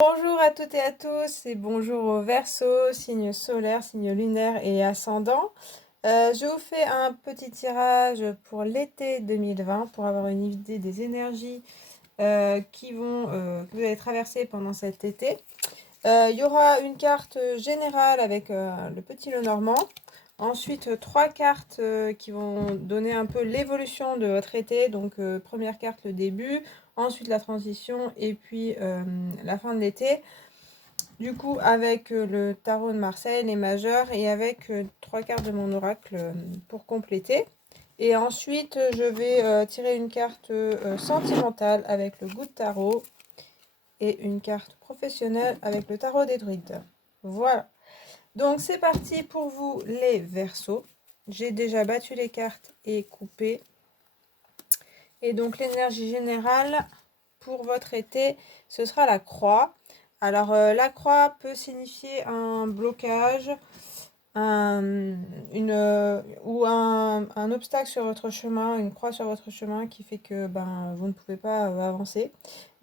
Bonjour à toutes et à tous et bonjour aux Verseaux, signe solaire, signe lunaire et ascendant. Je vous fais un petit tirage pour l'été 2020 pour avoir une idée des énergies que vous allez traverser pendant cet été. Il y aura une carte générale avec le petit Lenormand. Ensuite, trois cartes qui vont donner un peu l'évolution de votre été. Donc, première carte, le début, ensuite la transition et puis la fin de l'été. Du coup, avec le tarot de Marseille, les majeurs, et avec trois cartes de mon oracle pour compléter. Et ensuite, je vais tirer une carte sentimentale avec le Good Tarot et une carte professionnelle avec le tarot des druides. Voilà. Donc, c'est parti pour vous, les Verseaux. J'ai déjà battu les cartes et coupé. Et donc, l'énergie générale pour votre été, ce sera la croix. Alors, la croix peut signifier un blocage ou un obstacle sur votre chemin, une croix sur votre chemin qui fait que vous ne pouvez pas avancer.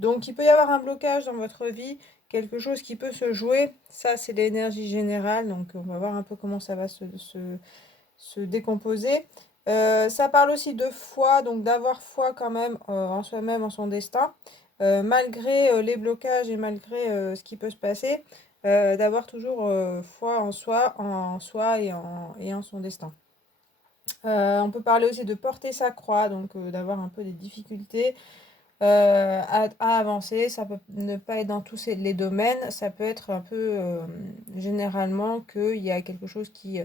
Donc, il peut y avoir un blocage dans votre vie, quelque chose qui peut se jouer. Ça, c'est l'énergie générale. Donc, on va voir un peu comment ça va se décomposer. Ça parle aussi de foi, donc d'avoir foi quand même en soi-même, en son destin, malgré les blocages et malgré ce qui peut se passer, d'avoir toujours foi en soi et en son destin. On peut parler aussi de porter sa croix, donc d'avoir un peu des difficultés à avancer. Ça peut ne pas être dans tous les domaines, ça peut être un peu généralement qu'il y a quelque chose qui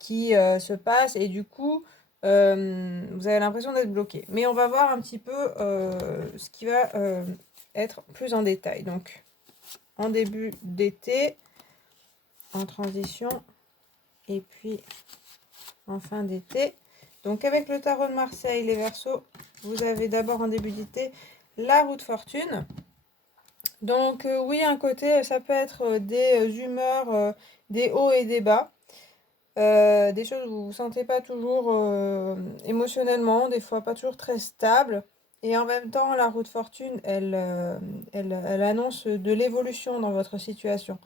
se passe et du coup vous avez l'impression d'être bloqué. Mais on va voir un petit peu ce qui va être plus en détail. Donc en début d'été, en transition et puis en fin d'été. Donc avec le tarot de Marseille, les Verseaux, vous avez d'abord en début d'été la roue de fortune. Donc oui, un côté, ça peut être des humeurs, des hauts et des bas. Des choses où vous ne vous sentez pas toujours émotionnellement, des fois pas toujours très stable. Et en même temps, la roue de fortune, elle annonce de l'évolution dans votre situation.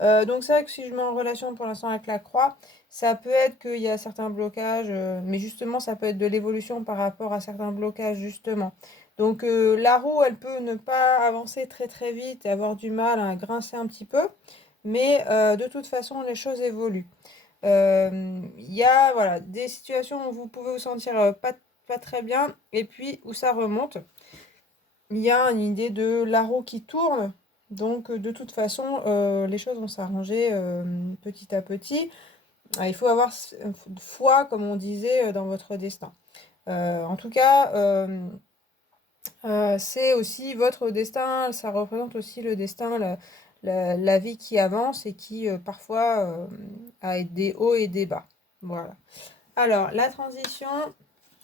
Donc c'est vrai que si je mets en relation pour l'instant avec la croix, ça peut être qu'il y a certains blocages, mais justement, ça peut être de l'évolution par rapport à certains blocages, justement. Donc la roue, elle peut ne pas avancer très très vite et avoir du mal à grincer un petit peu, mais de toute façon, les choses évoluent. Il y a voilà, des situations où vous pouvez vous sentir pas très bien et puis où ça remonte. Il y a une idée de la roue qui tourne, donc de toute façon, les choses vont s'arranger petit à petit. Il faut avoir foi, comme on disait, dans votre destin. En tout cas, c'est aussi votre destin, ça représente aussi le destin, la vie qui avance et qui parfois a des hauts et des bas. Voilà. Alors, la transition,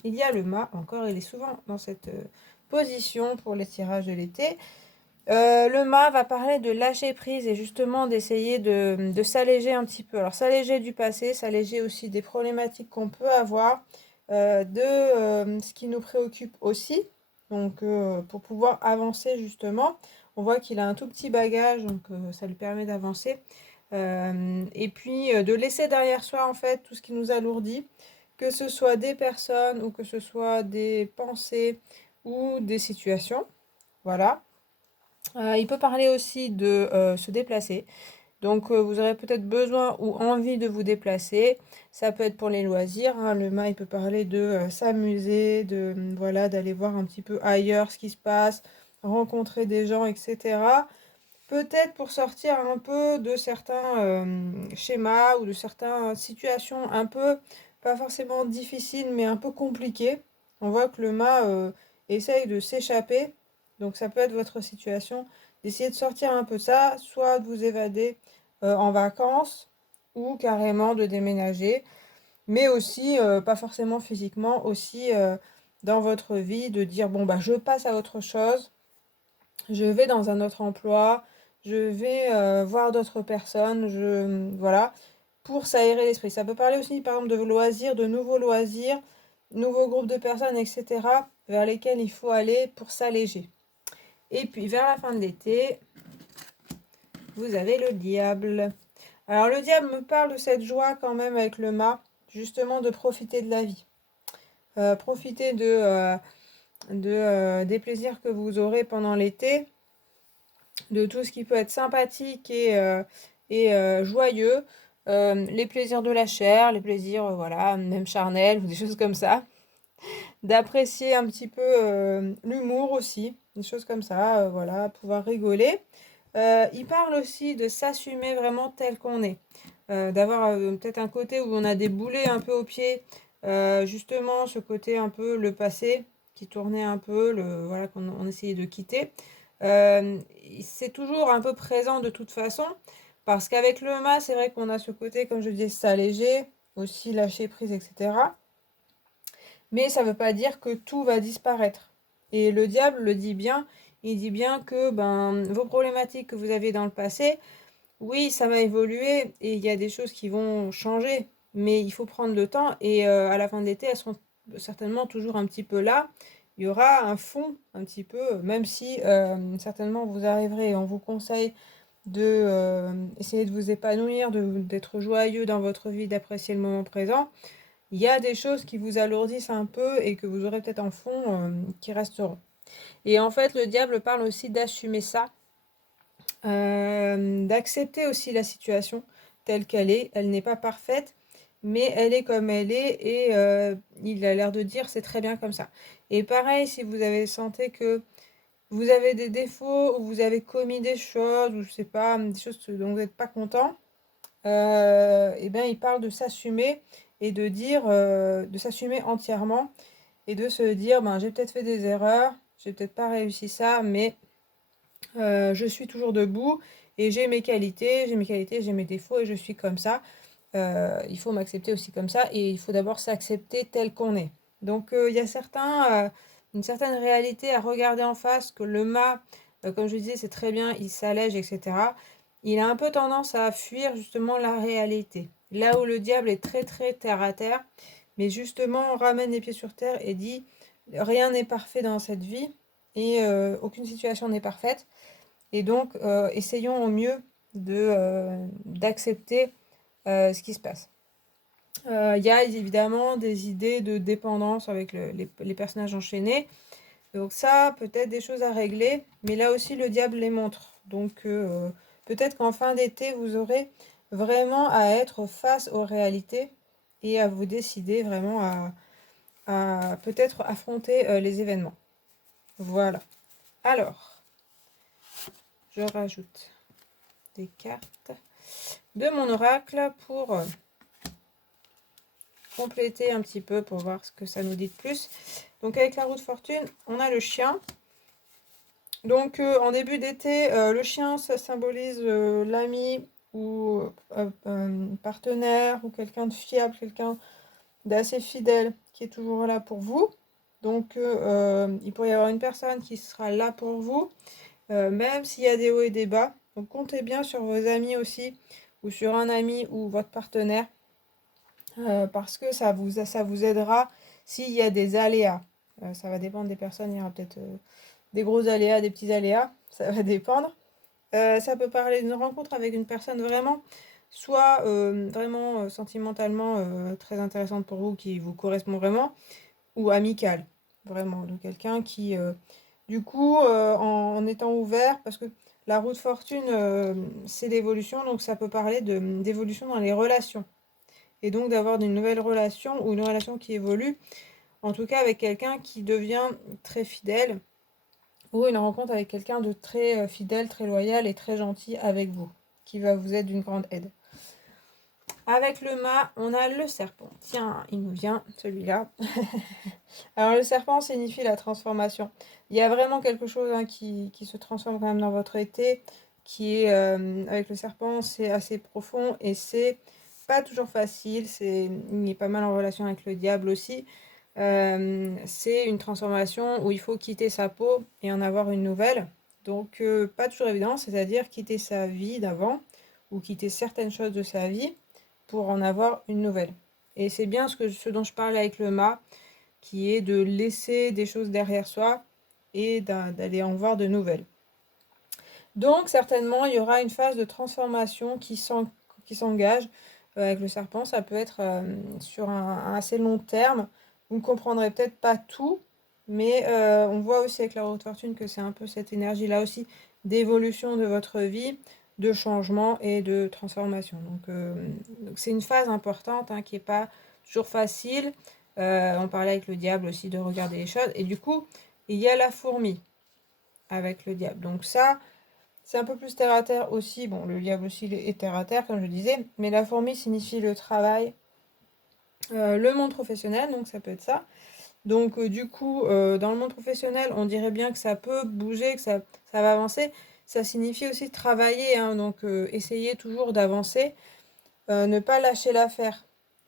il y a le mât, encore, il est souvent dans cette position pour les tirages de l'été. Le mât va parler de lâcher prise et justement d'essayer de s'alléger un petit peu. Alors, s'alléger du passé, s'alléger aussi des problématiques qu'on peut avoir, de ce qui nous préoccupe aussi. Donc, pour pouvoir avancer justement, on voit qu'il a un tout petit bagage, donc ça lui permet d'avancer. Et puis, de laisser derrière soi, en fait, tout ce qui nous alourdit, que ce soit des personnes ou que ce soit des pensées ou des situations. Voilà. Il peut parler aussi de se déplacer. Donc, vous aurez peut-être besoin ou envie de vous déplacer. Ça peut être pour les loisirs, hein. Le mât, il peut parler de s'amuser, de voilà, d'aller voir un petit peu ailleurs ce qui se passe, rencontrer des gens, etc. Peut-être pour sortir un peu de certains schémas ou de certaines situations un peu, pas forcément difficiles, mais un peu compliquées. On voit que le mât essaye de s'échapper. Donc ça peut être votre situation d'essayer de sortir un peu de ça, soit de vous évader en vacances ou carrément de déménager, mais aussi, pas forcément physiquement, aussi dans votre vie, de dire, bon, bah, je passe à autre chose, je vais dans un autre emploi, je vais voir d'autres personnes, voilà, pour s'aérer l'esprit. Ça peut parler aussi, par exemple, de loisirs, de nouveaux loisirs, nouveaux groupes de personnes, etc., vers lesquels il faut aller pour s'alléger. Et puis, vers la fin de l'été, vous avez le diable. Alors le diable me parle de cette joie quand même avec le mât, justement de profiter de la vie. Profiter des plaisirs que vous aurez pendant l'été, de tout ce qui peut être sympathique et joyeux, les plaisirs de la chair, les plaisirs, voilà, même charnels ou des choses comme ça. D'apprécier un petit peu l'humour aussi, des choses comme ça, voilà, pouvoir rigoler. Il parle aussi de s'assumer vraiment tel qu'on est. D'avoir peut-être un côté où on a des boulets un peu aux pieds, justement ce côté un peu le passé qui tournait un peu, voilà, qu'on essayait de quitter. Euh, c'est toujours un peu présent de toute façon, parce qu'avec le mât, c'est vrai qu'on a ce côté, comme je disais, s'alléger, aussi lâcher prise, etc. Mais ça ne veut pas dire que tout va disparaître. Et le diable le dit bien, il dit bien que vos problématiques que vous aviez dans le passé, oui, ça va évoluer et il y a des choses qui vont changer, mais il faut prendre le temps et à la fin de l'été, elles seront certainement toujours un petit peu là. Il y aura un fond un petit peu, même si certainement vous arriverez et on vous conseille de essayer de vous épanouir, d'être joyeux dans votre vie, d'apprécier le moment présent. Il y a des choses qui vous alourdissent un peu et que vous aurez peut-être en fond qui resteront. Et en fait, le diable parle aussi d'assumer ça, d'accepter aussi la situation telle qu'elle est. Elle n'est pas parfaite, mais elle est comme elle est et il a l'air de dire c'est très bien comme ça. Et pareil, si vous avez senti que vous avez des défauts ou vous avez commis des choses ou je sais pas, des choses dont vous n'êtes pas content, et bien il parle de s'assumer et de dire, de s'assumer entièrement et de se dire ben j'ai peut-être fait des erreurs, j'ai peut-être pas réussi ça, mais je suis toujours debout et j'ai mes qualités, j'ai mes défauts et je suis comme ça. Il faut m'accepter aussi comme ça et il faut d'abord s'accepter tel qu'on est. Donc il y a une certaine réalité à regarder en face, que le mât, comme je disais, c'est très bien, il s'allège, etc. Il a un peu tendance à fuir justement la réalité. Là où le diable est très très terre à terre, mais justement ramène les pieds sur terre et dit rien n'est parfait dans cette vie et aucune situation n'est parfaite. Et donc, essayons au mieux d'accepter ce qui se passe. Il y a évidemment des idées de dépendance avec les personnages enchaînés. Donc ça, peut-être des choses à régler, mais là aussi le diable les montre. Donc peut-être qu'en fin d'été, vous aurez vraiment à être face aux réalités et à vous décider vraiment à peut-être affronter les événements. Voilà. Alors, je rajoute des cartes de mon oracle pour compléter un petit peu, pour voir ce que ça nous dit de plus. Donc avec la roue de fortune, on a le chien. Donc en début d'été, le chien, ça symbolise l'ami ou partenaire ou quelqu'un de fiable, quelqu'un d'assez fidèle qui est toujours là pour vous. Donc il pourrait y avoir une personne qui sera là pour vous, même s'il y a des hauts et des bas. Donc comptez bien sur vos amis aussi, ou sur un ami ou votre partenaire, parce que ça vous aidera s'il y a des aléas. Ça va dépendre des personnes, il y aura peut-être des gros aléas, des petits aléas, ça va dépendre. Ça peut parler d'une rencontre avec une personne vraiment, soit vraiment sentimentalement très intéressante pour vous, qui vous correspond vraiment, ou amicale, vraiment. Donc quelqu'un qui, du coup, en étant ouvert, parce que la roue de fortune, c'est l'évolution, donc ça peut parler d'évolution dans les relations. Et donc d'avoir une nouvelle relation ou une relation qui évolue, en tout cas avec quelqu'un qui devient très fidèle, ou une rencontre avec quelqu'un de très fidèle, très loyal et très gentil avec vous, qui va vous être d'une grande aide. Avec le mât, on a le serpent. Tiens, il nous vient celui-là. Alors le serpent signifie la transformation. Il y a vraiment quelque chose qui se transforme quand même dans votre été, qui est avec le serpent, c'est assez profond et c'est pas toujours facile. Il est pas mal en relation avec le diable aussi. C'est une transformation où il faut quitter sa peau et en avoir une nouvelle. Donc pas toujours évident, c'est-à-dire quitter sa vie d'avant ou quitter certaines choses de sa vie pour en avoir une nouvelle. Et c'est bien ce dont je parle avec le mât, qui est de laisser des choses derrière soi et d'aller en voir de nouvelles. Donc certainement, il y aura une phase de transformation qui s'engage avec le serpent. Ça peut être sur un assez long terme. Vous ne comprendrez peut-être pas tout, mais on voit aussi avec la haute fortune que c'est un peu cette énergie-là aussi d'évolution de votre vie, de changement et de transformation. Donc c'est une phase importante hein, qui n'est pas toujours facile. On parlait avec le diable aussi de regarder les choses. Et du coup, il y a la fourmi avec le diable. Donc ça, c'est un peu plus terre à terre aussi. Bon, le diable aussi est terre à terre, comme je disais. Mais la fourmi signifie le travail, le monde professionnel, donc ça peut être ça. Donc du coup, dans le monde professionnel, on dirait bien que ça peut bouger, que ça va avancer. Ça signifie aussi travailler, hein, donc essayer toujours d'avancer, ne pas lâcher l'affaire,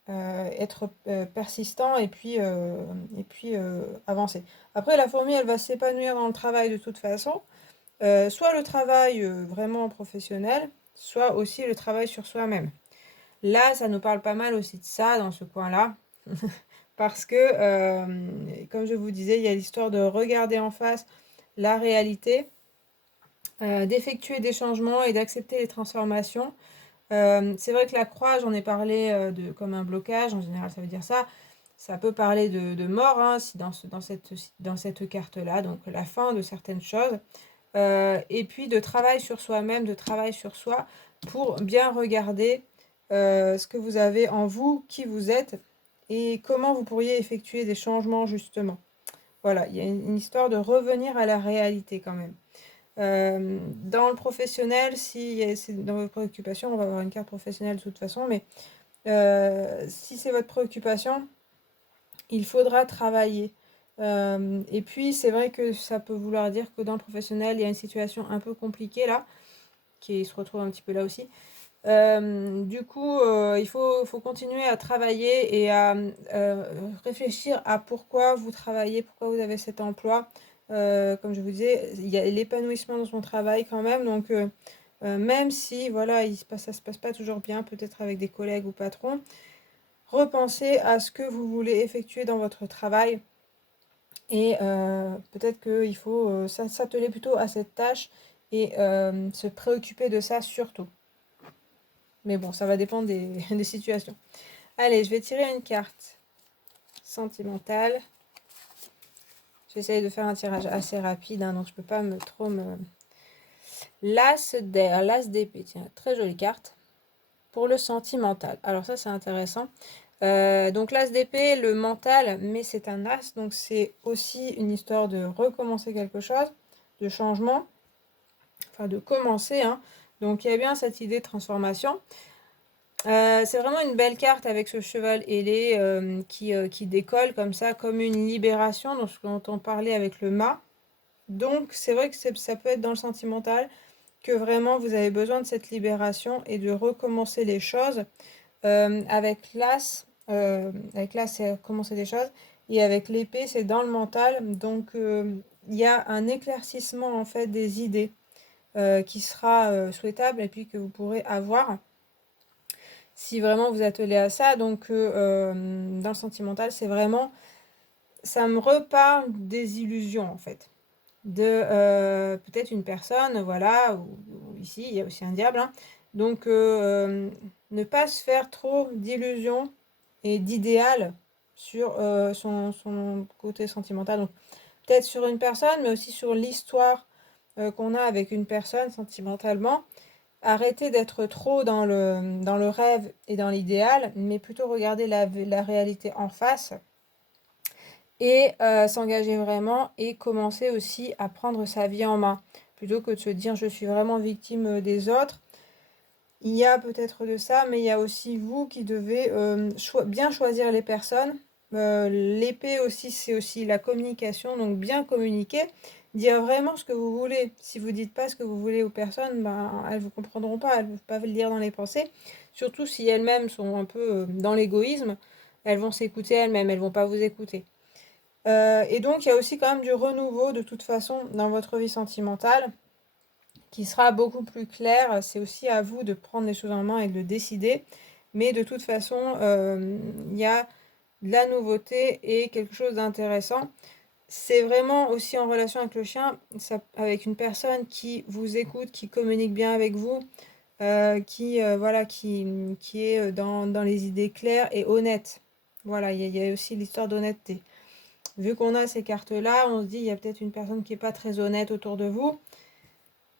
être persistant et puis avancer. Après, la fourmi, elle va s'épanouir dans le travail de toute façon. Soit le travail vraiment professionnel, soit aussi le travail sur soi-même. Là, ça nous parle pas mal aussi de ça dans ce coin-là, parce que, comme je vous disais, il y a l'histoire de regarder en face la réalité, d'effectuer des changements et d'accepter les transformations. C'est vrai que la croix, j'en ai parlé comme un blocage, en général ça veut dire ça. Ça peut parler de mort hein, si dans cette carte-là, donc la fin de certaines choses. Et puis de travail sur soi-même, de travail sur soi, pour bien regarder ce que vous avez en vous, qui vous êtes, et comment vous pourriez effectuer des changements justement. Voilà, il y a une histoire de revenir à la réalité quand même. Dans le professionnel, si c'est dans vos préoccupations, on va avoir une carte professionnelle de toute façon, mais si c'est votre préoccupation, il faudra travailler. Et puis, c'est vrai que ça peut vouloir dire que dans le professionnel, il y a une situation un peu compliquée là, qui se retrouve un petit peu là aussi. Du coup, faut continuer à travailler et à réfléchir à pourquoi vous travaillez, pourquoi vous avez cet emploi. Comme je vous disais, il y a l'épanouissement dans son travail quand même. Donc, même si voilà, ça se passe pas toujours bien, peut-être avec des collègues ou patrons, repensez à ce que vous voulez effectuer dans votre travail. Et peut-être qu'il faut s'atteler plutôt à cette tâche et se préoccuper de ça surtout. Mais bon, ça va dépendre des situations. Allez, je vais tirer une carte sentimentale. J'essaye de faire un tirage assez rapide, hein, donc je peux pas trop me... L'as d'épée, tiens, très jolie carte. Pour le sentimental. Alors ça, c'est intéressant. Donc l'as d'épée, le mental, mais c'est un as, donc c'est aussi une histoire de recommencer quelque chose, de changement, enfin de commencer, hein. Donc il y a bien cette idée de transformation. C'est vraiment une belle carte avec ce cheval ailé qui décolle comme ça, comme une libération, dont on parlait avec le mât. Donc c'est vrai que ça peut être dans le sentimental, que vraiment vous avez besoin de cette libération et de recommencer les choses. Avec l'as, c'est commencer des choses. Et avec l'épée, c'est dans le mental. Donc, il y a un éclaircissement en fait des idées qui sera souhaitable et puis que vous pourrez avoir si vraiment vous attelez à ça. Donc, dans le sentimental, c'est vraiment, ça me reparle des illusions en fait. De peut-être une personne, voilà, ou ici, il y a aussi un diable, hein. Donc, ne pas se faire trop d'illusions et d'idéal sur son côté sentimental. Donc, peut-être sur une personne, mais aussi sur l'histoire qu'on a avec une personne sentimentalement. Arrêter d'être trop dans le rêve et dans l'idéal, mais plutôt regarder la réalité en face et s'engager vraiment et commencer aussi à prendre sa vie en main. Plutôt que de se dire je suis vraiment victime des autres. Il y a peut-être de ça, mais il y a aussi vous qui devez bien choisir les personnes. L'épée aussi, c'est aussi la communication, donc bien communiquer, dire vraiment ce que vous voulez. Si vous dites pas ce que vous voulez aux personnes, ben, elles vous comprendront pas, elles ne peuvent pas le lire dans les pensées. Surtout si elles-mêmes sont un peu dans l'égoïsme, elles vont s'écouter elles-mêmes, elles vont pas vous écouter. Et donc, il y a aussi quand même du renouveau de toute façon dans votre vie sentimentale qui sera beaucoup plus clair. C'est aussi à vous de prendre les choses en main et de le décider. Mais de toute façon, il y a de la nouveauté et quelque chose d'intéressant. c'est vraiment aussi en relation avec le chien, avec une personne qui vous écoute, qui communique bien avec vous, voilà, qui est dans les idées claires et honnête. Voilà, il y a aussi l'histoire d'honnêteté. Vu qu'on a ces cartes-là, on se dit il y a peut-être une personne qui n'est pas très honnête autour de vous,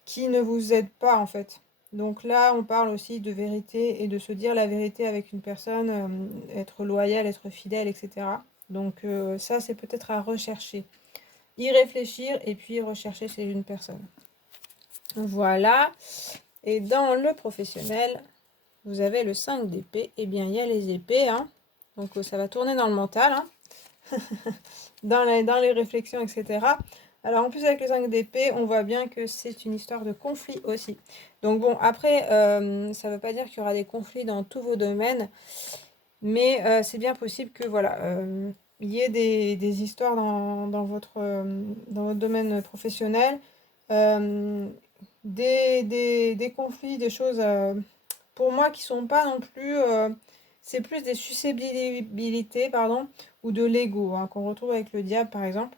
qui ne vous aide pas en fait. Donc là, on parle aussi de vérité et de se dire la vérité avec une personne, être loyal, être fidèle, etc. Donc ça, c'est peut-être à rechercher. Y réfléchir et puis rechercher chez une personne. Voilà. Et dans le professionnel, vous avez le 5 d'épée. Eh bien, il y a les épées. Hein. Donc ça va tourner dans le mental. Hein. dans les réflexions, etc. Alors en plus avec le 5 d'épée, on voit bien que c'est une histoire de conflit aussi. Donc bon, après, ça ne veut pas dire qu'il y aura des conflits dans tous vos domaines, mais c'est bien possible que voilà, il y ait des histoires dans votre domaine professionnel, des conflits, des choses pour moi qui sont pas non plus... c'est plus des susceptibilités, pardon, ou de l'ego, hein, qu'on retrouve avec le diable par exemple.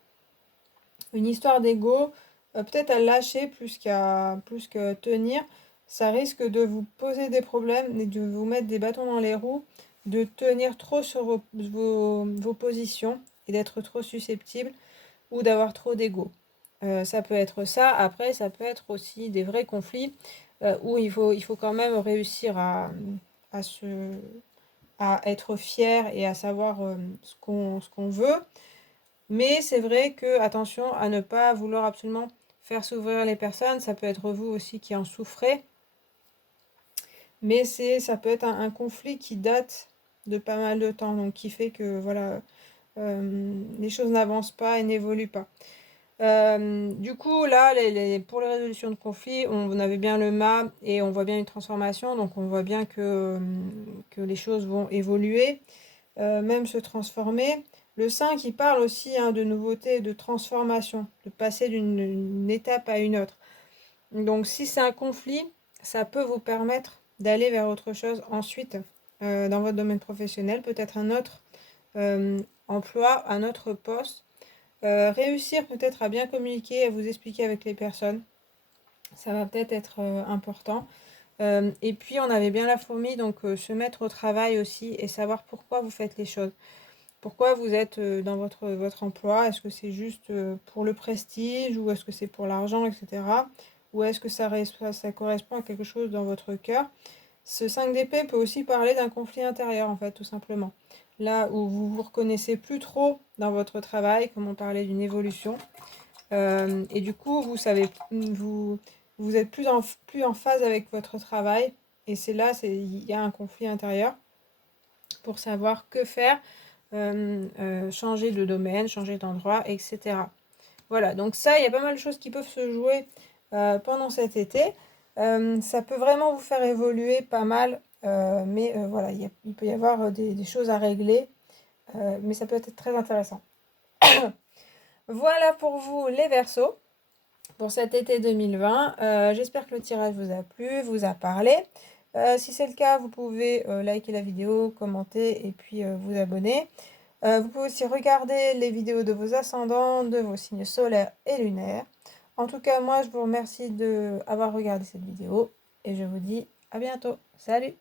Une histoire d'ego, peut-être à lâcher plus que tenir, ça risque de vous poser des problèmes et de vous mettre des bâtons dans les roues, de tenir trop sur vos positions et d'être trop susceptible ou d'avoir trop d'ego. Ça peut être ça. Après, ça peut être aussi des vrais conflits où il faut quand même réussir à, se, à être fier et à savoir ce qu'on veut. Mais c'est vrai que, attention à ne pas vouloir absolument faire s'ouvrir les personnes. Ça peut être vous aussi qui en souffrez. Mais ça peut être un conflit qui date de pas mal de temps. Donc qui fait que voilà, les choses n'avancent pas et n'évoluent pas. Du coup, là, pour les résolutions de conflits, on avait bien le mât et on voit bien une transformation. Donc on voit bien que les choses vont évoluer, même se transformer. Le 5, il parle aussi hein, de nouveauté, de transformation, de passer d'une étape à une autre. Donc si c'est un conflit, ça peut vous permettre d'aller vers autre chose ensuite dans votre domaine professionnel, peut-être un autre emploi, un autre poste. Réussir peut-être à bien communiquer, à vous expliquer avec les personnes, ça va peut-être être important. Et puis on avait bien la fourmi, donc se mettre au travail aussi et savoir pourquoi vous faites les choses. Pourquoi vous êtes dans votre emploi? Est-ce que c'est juste pour le prestige ou est-ce que c'est pour l'argent, etc. Ou est-ce que ça correspond à quelque chose dans votre cœur? Ce 5 d'épée peut aussi parler d'un conflit intérieur, en fait, tout simplement. Là où vous vous reconnaissez plus trop dans votre travail, comme on parlait d'une évolution. Et du coup, vous êtes plus en phase avec votre travail. Et c'est là, il y a un conflit intérieur pour savoir que faire, changer de domaine, changer d'endroit, etc. Voilà, donc ça, il y a pas mal de choses qui peuvent se jouer pendant cet été. Ça peut vraiment vous faire évoluer pas mal, mais voilà, il peut y avoir des choses à régler, mais ça peut être très intéressant. Voilà pour vous les Verseaux, pour cet été 2020. J'espère que le tirage vous a plu, vous a parlé. Si c'est le cas, vous pouvez liker la vidéo, commenter et puis vous abonner. Vous pouvez aussi regarder les vidéos de vos ascendants, de vos signes solaires et lunaires. En tout cas, moi, je vous remercie d'avoir regardé cette vidéo et je vous dis à bientôt. Salut!